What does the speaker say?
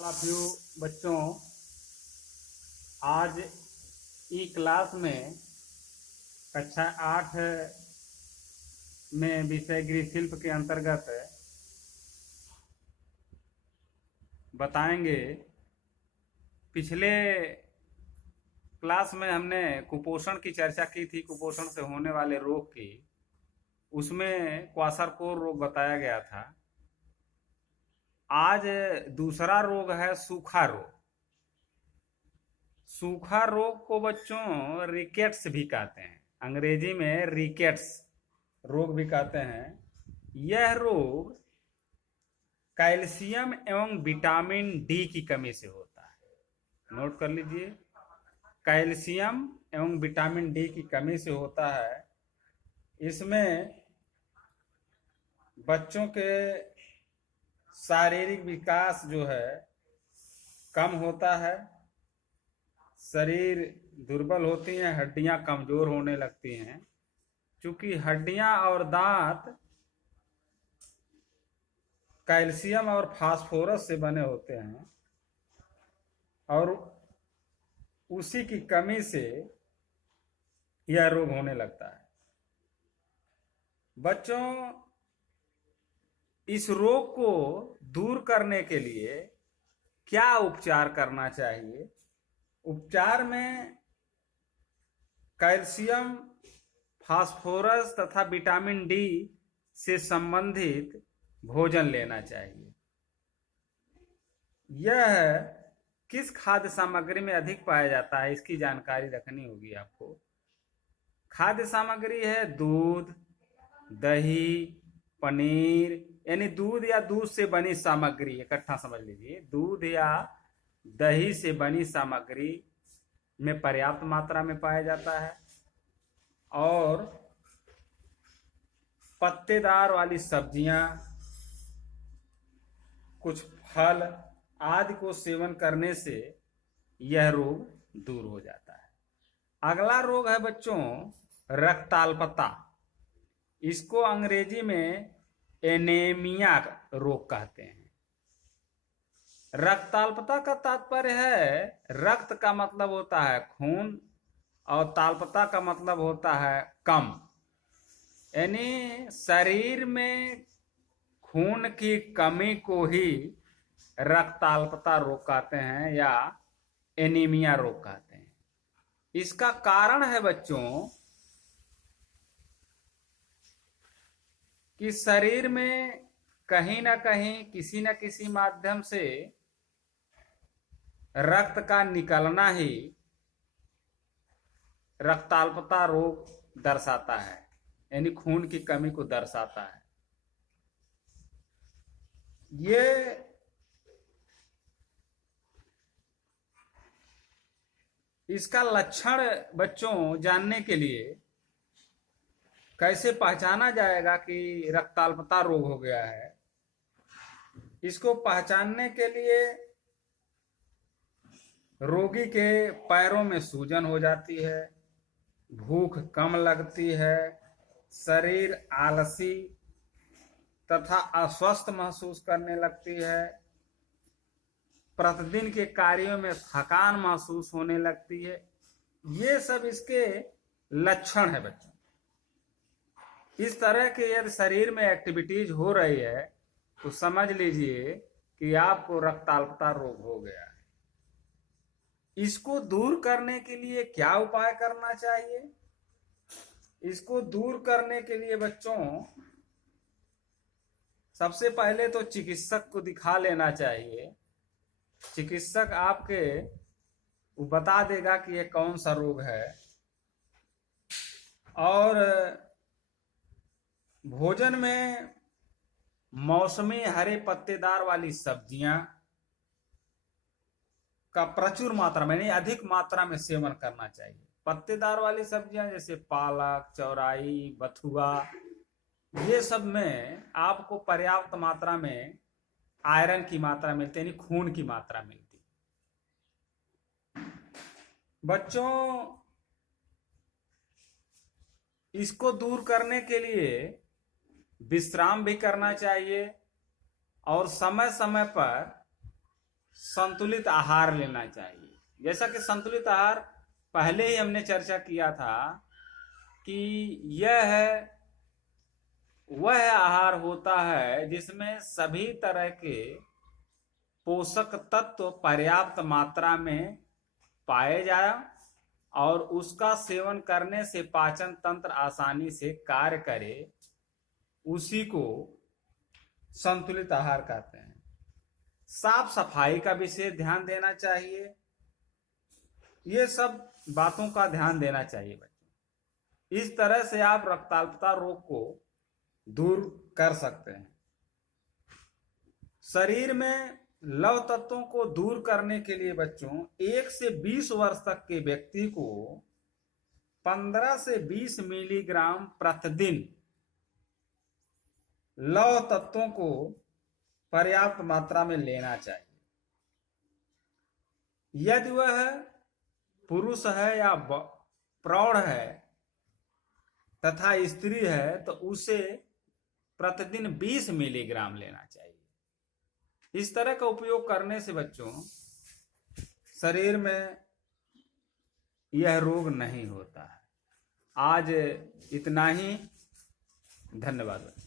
Of you बच्चों, आज ई class में कक्षा 8 में विषय गृहशिल्प के अंतर्गत बताएंगे। पिछले क्लास में हमने कुपोषण की चर्चा की थी, कुपोषण से होने वाले रोग की। उसमें क्वाशरकोर रोग बताया गया था। आज दूसरा रोग है सूखा रोग। सूखा रोग को बच्चों रिकेट्स भी कहते हैं, अंग्रेजी में रिकेट्स रोग भी कहते हैं। यह रोग कैल्शियम एवं विटामिन डी की कमी से होता है। नोट कर लीजिए, कैल्शियम एवं विटामिन डी की कमी से होता है। इसमें बच्चों के शारीरिक विकास जो है कम होता है, शरीर दुर्बल होती हैं, हड्डियां कमजोर होने लगती हैं। चूंकि हड्डियां और दांत कैल्शियम और फास्फोरस से बने होते हैं और उसी की कमी से यह रोग होने लगता है। बच्चों, इस रोग को दूर करने के लिए क्या उपचार करना चाहिए? उपचार में कैल्शियम, फास्फोरस तथा विटामिन डी से संबंधित भोजन लेना चाहिए। यह किस खाद्य सामग्री में अधिक पाया जाता है, इसकी जानकारी रखनी होगी आपको। खाद्य सामग्री है दूध, दही, पनीर, यानी दूध या दूध से बनी सामग्री, इकट्ठा समझ लीजिए। दूध या दही से बनी सामग्री में पर्याप्त मात्रा में पाया जाता है और पत्तेदार वाली सब्जियां, कुछ फल आदि को सेवन करने से यह रोग दूर हो जाता है। अगला रोग है बच्चों रक्ताल्पता। इसको अंग्रेजी में एनीमिया रोग कहते हैं। रक्ताल्पता का तात्पर्य है, रक्त का मतलब होता है खून और ताल्पता का मतलब होता है कम, यानी शरीर में खून की कमी को ही रक्ताल्पता रोग कहते हैं या एनीमिया रोग कहते हैं। इसका कारण है बच्चों कि शरीर में कहीं ना कहीं किसी न किसी माध्यम से रक्त का निकलना ही रक्ताल्पता रोग दर्शाता है, यानी खून की कमी को दर्शाता है। ये इसका लक्षण बच्चों जानने के लिए कैसे पहचाना जाएगा कि रक्ताल्पता रोग हो गया है? इसको पहचानने के लिए रोगी के पैरों में सूजन हो जाती है, भूख कम लगती है, शरीर आलसी तथा अस्वस्थ महसूस करने लगती है, प्रतिदिन के कार्यों में थकान महसूस होने लगती है। ये सब इसके लक्षण है बच्चों। इस तरह के यदि शरीर में एक्टिविटीज हो रही है तो समझ लीजिए कि आपको रक्ताल्पता रोग हो गया है। इसको दूर करने के लिए क्या उपाय करना चाहिए? इसको दूर करने के लिए बच्चों सबसे पहले तो चिकित्सक को दिखा लेना चाहिए। चिकित्सक आपके बता देगा कि यह कौन सा रोग है। और भोजन में मौसमी हरे पत्तेदार वाली सब्जियां का प्रचुर मात्रा में, यानी अधिक मात्रा में सेवन करना चाहिए। पत्तेदार वाली सब्जियां जैसे पालक, चौराई, बथुआ, ये सब में आपको पर्याप्त मात्रा में आयरन की मात्रा मिलती है, यानी खून की मात्रा मिलती है। बच्चों, इसको दूर करने के लिए विश्राम भी करना चाहिए और समय समय पर संतुलित आहार लेना चाहिए। जैसा कि संतुलित आहार पहले ही हमने चर्चा किया था कि यह वह आहार होता है जिसमें सभी तरह के पोषक तत्व पर्याप्त मात्रा में पाए जाए और उसका सेवन करने से पाचन तंत्र आसानी से कार्य करे, उसी को संतुलित आहार कहते हैं। साफ सफाई का विशेष ध्यान देना चाहिए। ये सब बातों का ध्यान देना चाहिए बच्चों। इस तरह से आप रक्ताल्पता रोग को दूर कर सकते हैं। शरीर में लवण तत्वों को दूर करने के लिए बच्चों 1 से 20 वर्ष तक के व्यक्ति को 15 से 20 मिलीग्राम प्रतिदिन लवण तत्वों को पर्याप्त मात्रा में लेना चाहिए। यदि वह पुरुष है या प्रौढ़ है तथा स्त्री है तो उसे प्रतिदिन 20 मिलीग्राम लेना चाहिए। इस तरह का उपयोग करने से बच्चों शरीर में यह रोग नहीं होता है। आज इतना ही। धन्यवाद।